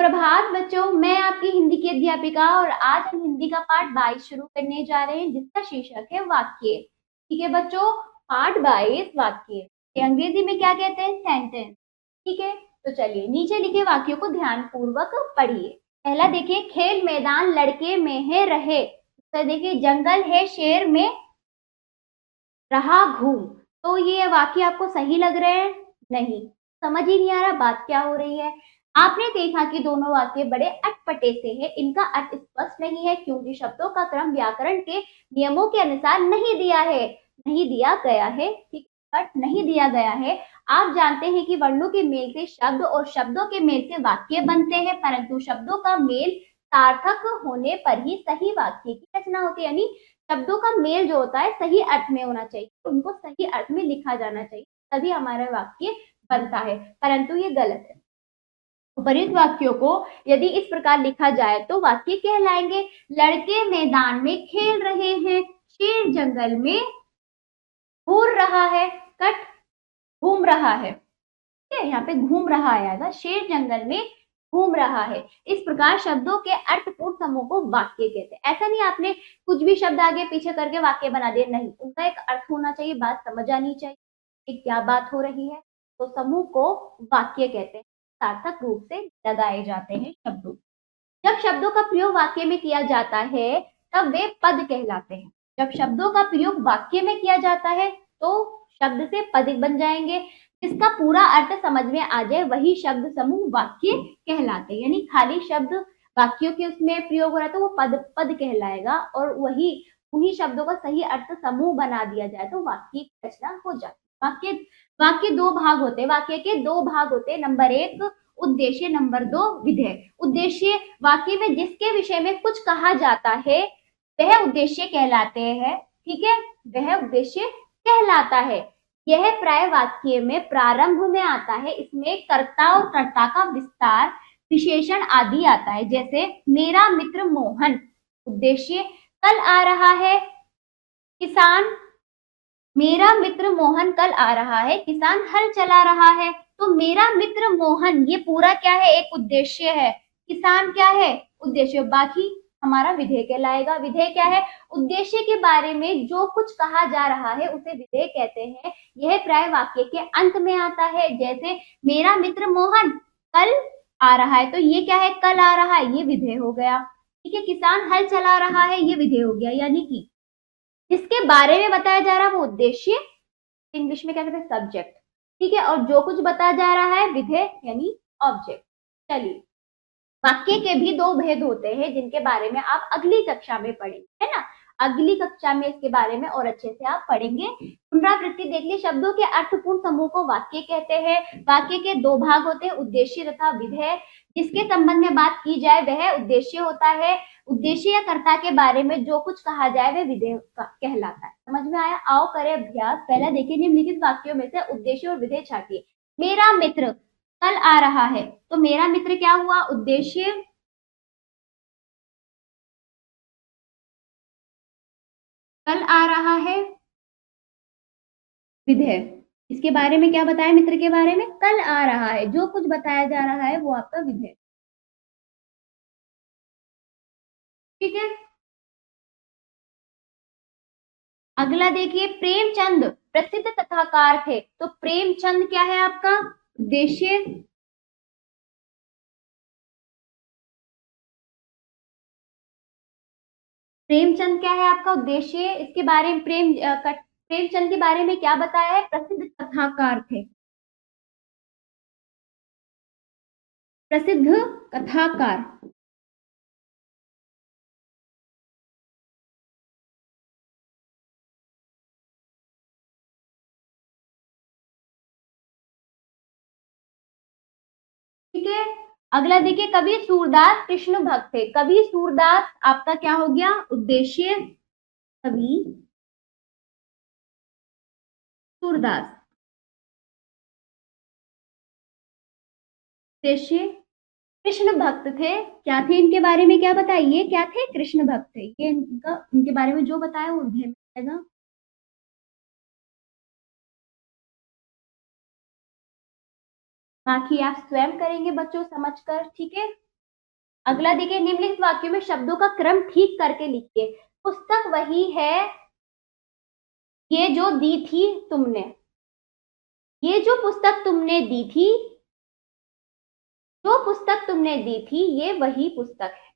सुप्रभात बच्चों, मैं आपकी हिंदी की अध्यापिका और आज हम हिंदी का पाठ 22 शुरू करने जा रहे हैं जिसका शीर्षक है वाक्य। ठीक है बच्चों, पाठ 22 वाक्य ये अंग्रेजी में क्या कहते हैं? सेंटेंस। ठीक है, तो चलिए नीचे लिखे वाक्यों को ध्यान पूर्वक पढ़िए। पहला देखिए, खेल मैदान लड़के में है रहे। तो देखिए, जंगल है शेर में रहा घूम। तो ये वाक्य आपको सही लग रहे हैं? नहीं, समझ ही नहीं आ रहा बात क्या हो रही है। आपने देखा कि दोनों वाक्य बड़े अटपटे से हैं। इनका अर्थ स्पष्ट नहीं है क्योंकि शब्दों का क्रम व्याकरण के नियमों के अनुसार नहीं दिया है, नहीं दिया गया है। ठीक, अर्थ नहीं दिया गया है। आप जानते हैं कि वर्णों के मेल से शब्द और शब्दों के मेल से वाक्य बनते हैं, परंतु शब्दों का मेल सार्थक होने पर ही सही वाक्य की रचना होती है। यानी शब्दों का मेल जो होता है सही अर्थ में होना चाहिए, उनको सही अर्थ में लिखा जाना चाहिए, तभी हमारा वाक्य बनता है, परंतु ये गलत है। उपर्युक्त वाक्यों को यदि इस प्रकार लिखा जाए तो वाक्य कहलाएंगे। लड़के मैदान में खेल रहे हैं, शेर जंगल में घूर रहा है, कट घूम रहा है। ठीक है, यहाँ पे घूम रहा आएगा, शेर जंगल में घूम रहा है। इस प्रकार शब्दों के अर्थपूर्ण समूह को वाक्य कहते हैं। ऐसा नहीं आपने कुछ भी शब्द आगे पीछे करके वाक्य बना दिया, नहीं, उनका एक अर्थ होना चाहिए, बात समझ आनी चाहिए कि क्या बात हो रही है। तो समूह को वाक्य कहते हैं, सार्थक रूप से लगाए जाते हैं शब्दों। जब शब्दों का प्रयोग वाक्य में किया जाता है तब वे पद कहलाते हैं। जब शब्दों का प्रयोग वाक्य में किया जाता है तो शब्द से पद बन जाएंगे, जिसका पूरा अर्थ समझ में आ जाए वही शब्द समूह वाक्य कहलाते हैं। यानी खाली शब्द वाक्यों के उसमें प्रयोग हो रहा है तो वो पद पद कहलाएगा, और वही उन्हीं शब्दों का सही अर्थ समूह बना दिया जाए तो वाक्य की रचना हो जाती है। वाक्य वाक्य दो भाग होते हैं, वाक्य के दो भाग होते हैं। नंबर एक उद्देश्य, नंबर दो विधेय। उद्देश्य वाक्य में जिसके विषय में कुछ कहा जाता है वह उद्देश्य कहलाते हैं। ठीक है, वह उद्देश्य कहलाता है। यह प्राय वाक्य में प्रारंभ में आता है। इसमें कर्ता और कर्ता का विस्तार, विशेषण आदि आता है। जैसे मेरा मित्र मोहन, उद्देश्य कल आ रहा है। किसान, मेरा मित्र मोहन कल आ रहा है, किसान हल चला रहा है। तो मेरा मित्र मोहन ये पूरा क्या है? एक उद्देश्य है। किसान क्या है? उद्देश्य। बाकी हमारा विधेय कहलाएगा। विधेय क्या है? उद्देश्य के बारे में जो कुछ कहा जा रहा है उसे विधेय कहते हैं। यह प्राय वाक्य के अंत में आता है। जैसे मेरा मित्र मोहन कल आ रहा है, तो ये क्या है? कल आ रहा है, ये विधेय हो गया। ठीक है, किसान हल चला रहा है, ये विधेय हो गया। यानी कि जिसके बारे में बताया जा रहा है वो उद्देश्य, इंग्लिश में क्या कहते हैं? सब्जेक्ट। ठीक है, और जो कुछ बताया जा रहा है विधेय यानी ऑब्जेक्ट। चलिए, वाक्य के भी दो भेद होते हैं जिनके बारे में आप अगली कक्षा में पढ़ेंगे, है ना। अगली कक्षा में इसके बारे में और अच्छे से आप पढ़ेंगे। पुनरावृत्ति देख ली। शब्दों के अर्थपूर्ण समूह को वाक्य कहते हैं। वाक्य के दो भाग होते हैं, उद्देश्य तथा विधेय। जिसके संबंध में बात की जाए वह उद्देश्य होता है। उद्देश्य या कर्ता के बारे में जो कुछ कहा जाए वह विधेय कहलाता है। समझ में आया? आओ करें अभ्यास। पहला देखिए, निम्नलिखित वाक्यों में से उद्देश्य और विधेय छाटिए। मेरा मित्र कल आ रहा है, तो मेरा मित्र क्या हुआ? उद्देश्य। कल आ रहा है, विधेय। इसके बारे में क्या बताया? मित्र के बारे में कल आ रहा है, जो कुछ बताया जा रहा है वो आपका विधेय। ठीक है, अगला देखिए, प्रेमचंद प्रसिद्ध कथाकार थे। तो प्रेमचंद क्या है आपका? उद्देश्य। प्रेमचंद क्या है आपका? उद्देश्य। इसके बारे में प्रेमचंद के बारे में क्या बताया है? प्रसिद्ध कथाकार थे, प्रसिद्ध कथाकार। ठीक है, अगला देखिए, कवि सूरदास कृष्ण भक्त थे। कवि सूरदास आपका क्या हो गया? उद्देश्य। कवि सूरदास उद्देश्य। कृष्ण भक्त थे। क्या थे? इनके बारे में क्या बताइए? क्या थे? कृष्ण भक्त थे। ये इनका, इनके बारे में जो बताया वो विधेय में आएगा। बाकी आप स्वयं करेंगे बच्चों समझकर। ठीक है। अगला देखिए, निम्नलिखित वाक्यों में शब्दों का क्रम ठीक करके लिखिए। पुस्तक वही है ये जो दी थी तुमने। ये जो पुस्तक तुमने दी थी, जो पुस्तक तुमने दी थी, ये वही पुस्तक है।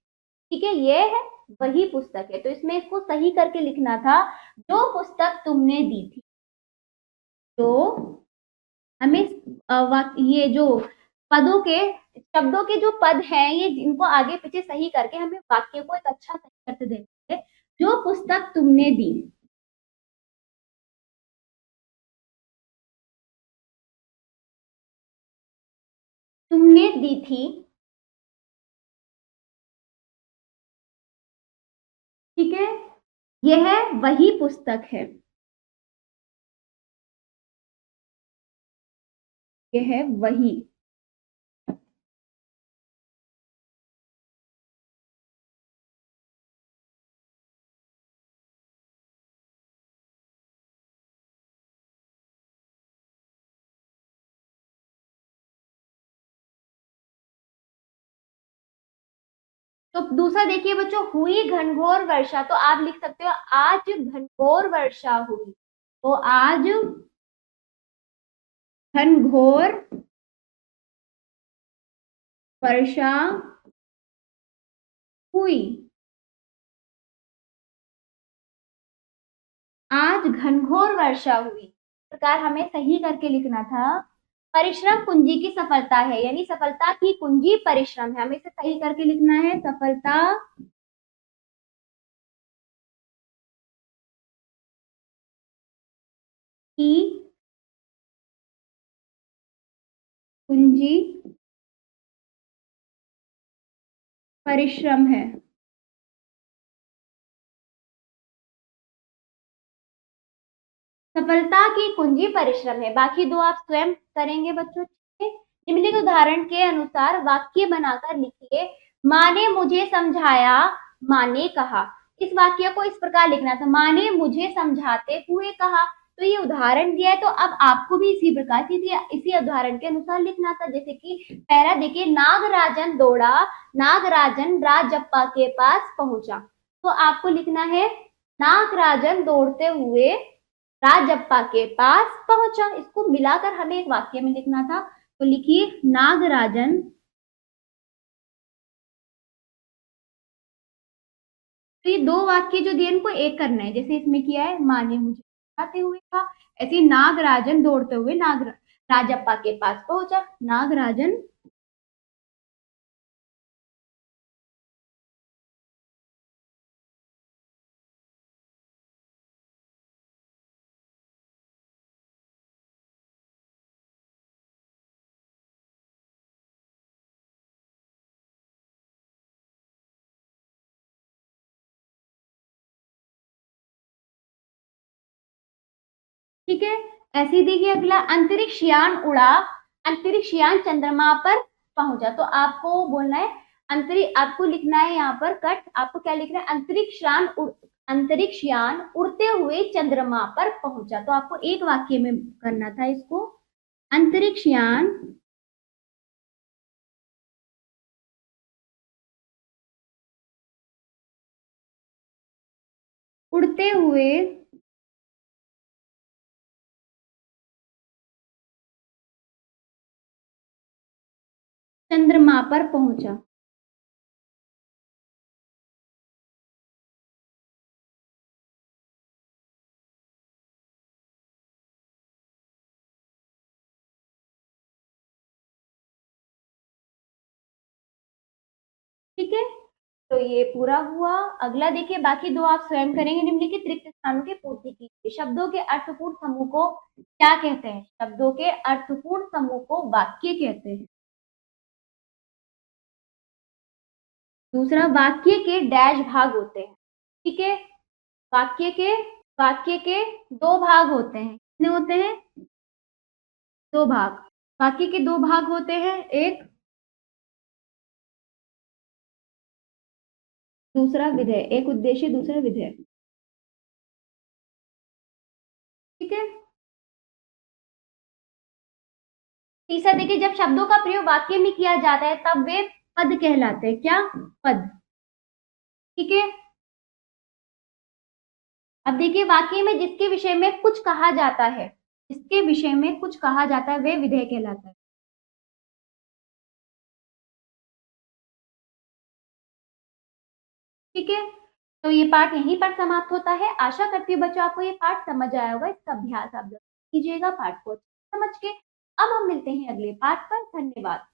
ठीक है, ये है वही पुस्तक है, तो इसमें इसको सही करके लिखना था, जो पुस्तक तुमने दी थी। तो हमें ये जो पदों के, शब्दों के जो पद हैं, ये इनको आगे पीछे सही करके हमें वाक्य को एक अच्छा सही अर्थ देना है। जो पुस्तक तुमने दी, तुमने दी थी। ठीक है, यह वही पुस्तक है। यह वही। तो दूसरा देखिए बच्चों, हुई घनघोर वर्षा, तो आप लिख सकते हो आज घनघोर वर्षा हुई। तो आज घनघोर वर्षा हुई। आज घनघोर वर्षा हुई, इस प्रकार हमें सही करके लिखना था। परिश्रम कुंजी की सफलता है, यानी सफलता की कुंजी परिश्रम है, हमें इसे सही करके लिखना है। सफलता की कुंजी परिश्रम है। सफलता की कुंजी परिश्रम है, बाकी दो आप स्वयं करेंगे बच्चों। ठीक है, निम्नलिखित उदाहरण के अनुसार वाक्य बनाकर लिखिए। माँ ने मुझे समझाया, माँ ने कहा। इस वाक्य को इस प्रकार लिखना था, माँ ने मुझे समझाते हुए कहा। तो ये उदाहरण दिया है, तो अब आपको भी इसी प्रकार इसी उदाहरण के अनुसार लिखना था। जैसे कि पहला देखिए, नागराजन दौड़ा, नागराजन राजप्पा के पास पहुंचा। तो आपको लिखना है, नागराजन दौड़ते हुए राजप्पा के पास पहुंचा। इसको मिलाकर हमें एक वाक्य में लिखना था। तो लिखिए, नागराजन, तो ये दो वाक्य जो दिए इनको एक करना है, जैसे इसमें किया है, माँ ने मुझे बताते हुए कहा, ऐसे नागराजन दौड़ते हुए राजप्पा के पास पहुंचा। नागराजन ठीक है, ऐसे ही देखिए अगला, अंतरिक्ष यान उड़ा, अंतरिक्ष यान चंद्रमा पर पहुंचा। तो आपको बोलना है, अंतरिक्ष, आपको लिखना है यहाँ पर कट, आपको क्या लिखना है, अंतरिक्ष यान उड़ते हुए चंद्रमा पर पहुंचा। तो आपको एक वाक्य में करना था इसको, अंतरिक्ष यान उड़ते हुए चंद्रमा पर पहुंचा। ठीक है, तो ये पूरा हुआ। अगला देखिए, बाकी दो आप स्वयं करेंगे। निम्नलिखित रिक्त स्थानों की पूर्ति कीजिए। शब्दों के अर्थपूर्ण समूह को क्या कहते हैं? शब्दों के अर्थपूर्ण समूह को वाक्य कहते हैं। दूसरा, वाक्य के डैश भाग होते हैं। ठीक है, वाक्य के वाक्य के दो भाग होते हैं। कितने होते हैं? दो भाग। वाक्य के दो भाग होते हैं, एक दूसरा विधेय, एक उद्देश्य दूसरा विधेय। ठीक है, तीसरा देखिए, जब शब्दों का प्रयोग वाक्य में किया जाता है तब वे पद कहलाते हैं। क्या? पद। ठीक है। अब देखिए, वाक्य में जिसके विषय में कुछ कहा जाता है, जिसके विषय में कुछ कहा जाता है, वह विधेय कहलाता है। ठीक है। तो ये पाठ यहीं पर समाप्त होता है। आशा करती हूँ बच्चों आपको ये पाठ समझ आया होगा। इसका अभ्यास आप जरूर कीजिएगा पाठ को समझ के। अब हम मिलते हैं अगले पाठ पर। धन्यवाद।